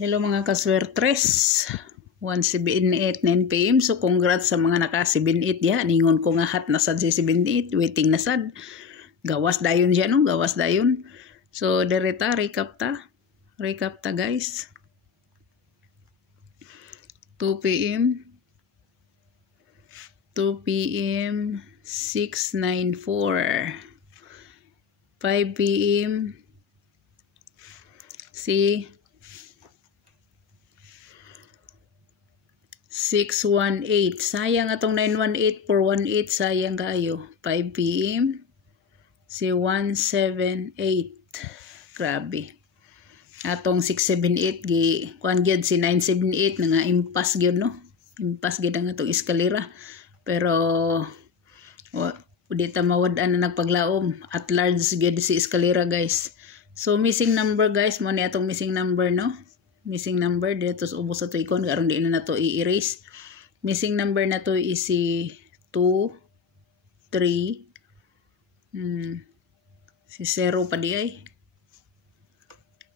Hello mga kaswertres. 1:78 9 PM. So congrats sa mga naka 78 ya. Ningon ko nga hat na sad si 78, waiting na sad. Gawas dayon siya no, gawas dayon. So dereta recap ta. Recap ta guys. 2 PM 2 PM 694. 5 PM si 618. Sayang atong 918 418, sayang kayo. 5 PM si 178. Grabe. Atong 678 gi kuan gyud si 978 nga impas gyud no. Impas gyud ang atong eskalera. Pero di ta mawad-an na nagpaglaom. At large gyud si eskalera guys. So missing number guys, mo ni atong missing number no. Missing number dito sa ubos sa to ikon karon di na nato i-erase. Missing number na to is si 2 3 si 0 pa di ay.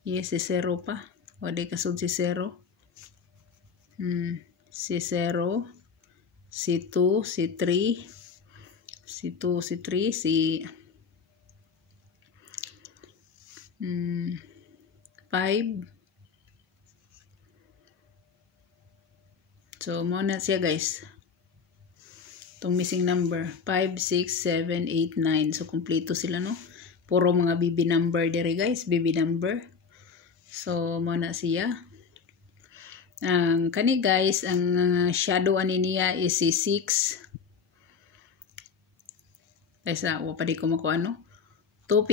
Yes, si 0 pa. Wala kasud si 0. Si 0, si 2, si 3, si 2, si 3, si 5. So, mo na siya guys. Itong missing number. 5, 6, 7, 8, 9. So, kompleto sila no. Puro mga BB number dire guys. BB number. So, mo na siya. Kani guys, ang shadow ani niya is si 6. Kaysa, wapa di ko makuha no. 2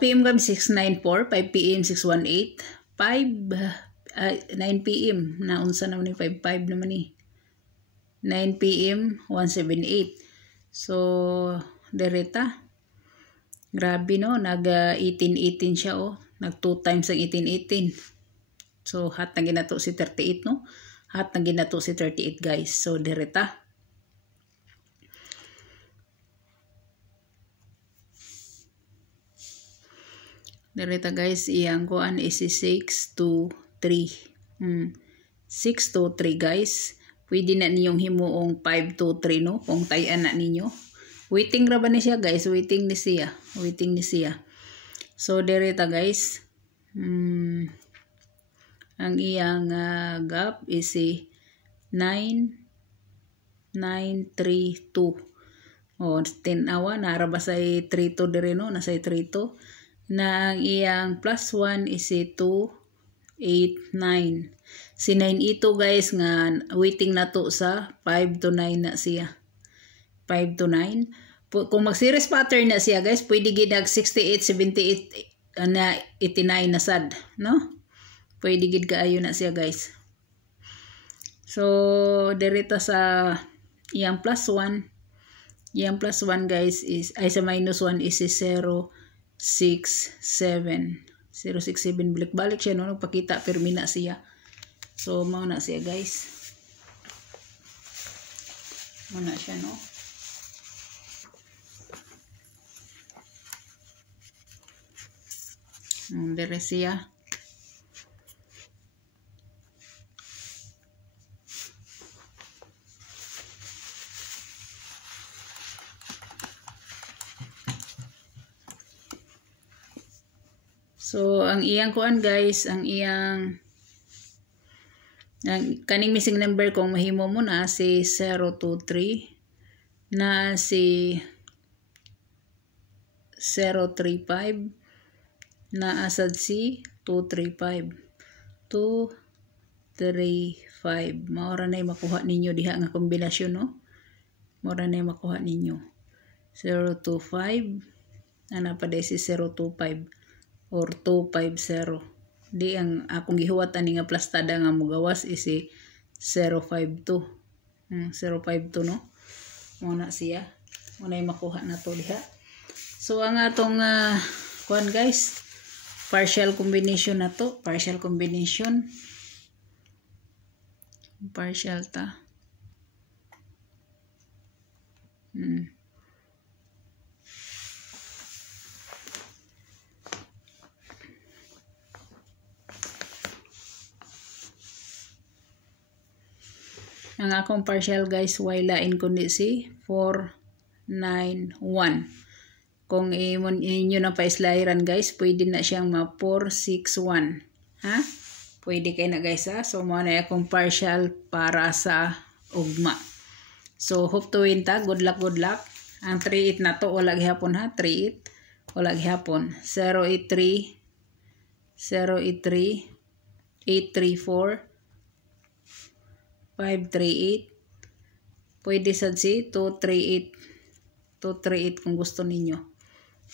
PM kami 694. 5 PM 618. 9 PM na unsa naman ni 55 naman ni 9 PM 178. So dereta grabe no, nag 1818 siya oh, nag 2 times ang 1818. So hat na ginato si 38 no, hat na ginato si 38 guys. So dereta guys, iyang kuan is 6 to 3. 6 to 3 guys. Pwede na ninyong himuong 5 to 3 no. Kung tayan na ninyo. Waiting ra ba ni siya guys? Waiting ni siya. Waiting ni siya. So dereta guys. Ang iyang gap is 9 9 3 2. O 10 awa naraba sa 3 to dire no. Nasa 3 to. Na ang iyang plus 1 is 2 8 9. Si 9 ito guys nga waiting na to sa 5 to 9 na siya. 5 to 9. Kung mag-series pattern na siya guys, pwede ginag 68, 78 na 89 na sad, no? Pwede gid kaayo na siya guys. So direta sa iyang plus 1. Iyang plus 1 guys is ay sa minus 1 is 0 6 7. 067 balik-balik siya no, nagpakita permi na siya. So mao na siya guys. Mao na siya no. Dire siya. So, ang iyang kuan guys, ang kaning missing number kung mahimo mo na si 023, na si 035, na asad si 235. 235. Maura na makuha ninyo diha nga kombinasyon no. Maura na makuha ninyo. 025, ana pa si 025. Or 250. Di ang akong gihuwat ani nga plastada nga mogawas is 052. 052 no. Muna siya. Muna yung makuha na to diha. So ang atong kuan guys, partial combination na to. Partial combination. Partial ta. Ang akong partial guys, way lain kundi si 491. Kung inyo na pa-slideran guys, pwede na siyang ma-461. Ha? Pwede kayo na guys ha. So mo na akong partial para sa ugma. So hope to win ta. Good luck, good luck. Ang 3-8 na to, wala gihapon ha. 3-8. Wala gihapon. 083, 083, 834, 538. Pwede sad si 238. 238 kung gusto ninyo.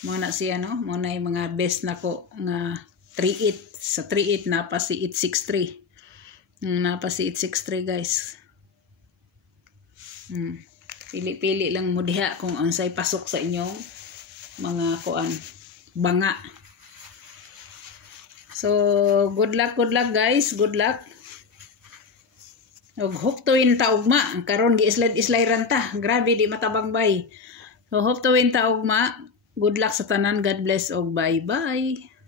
Muna siya no, muna yung mga best na ko nga 38. Sa 38 napa si 863. Napa si 863 guys. Pili-pili lang mo diha kung unsay pasok sa inyong mga kuan banga. So good luck guys, good luck. Og hope to win ta ugma. Karon gi-slide-slideran ta. Grabe di matabang bay. So hope to win ta ugma. Good luck sa tanan. God bless og bye-bye.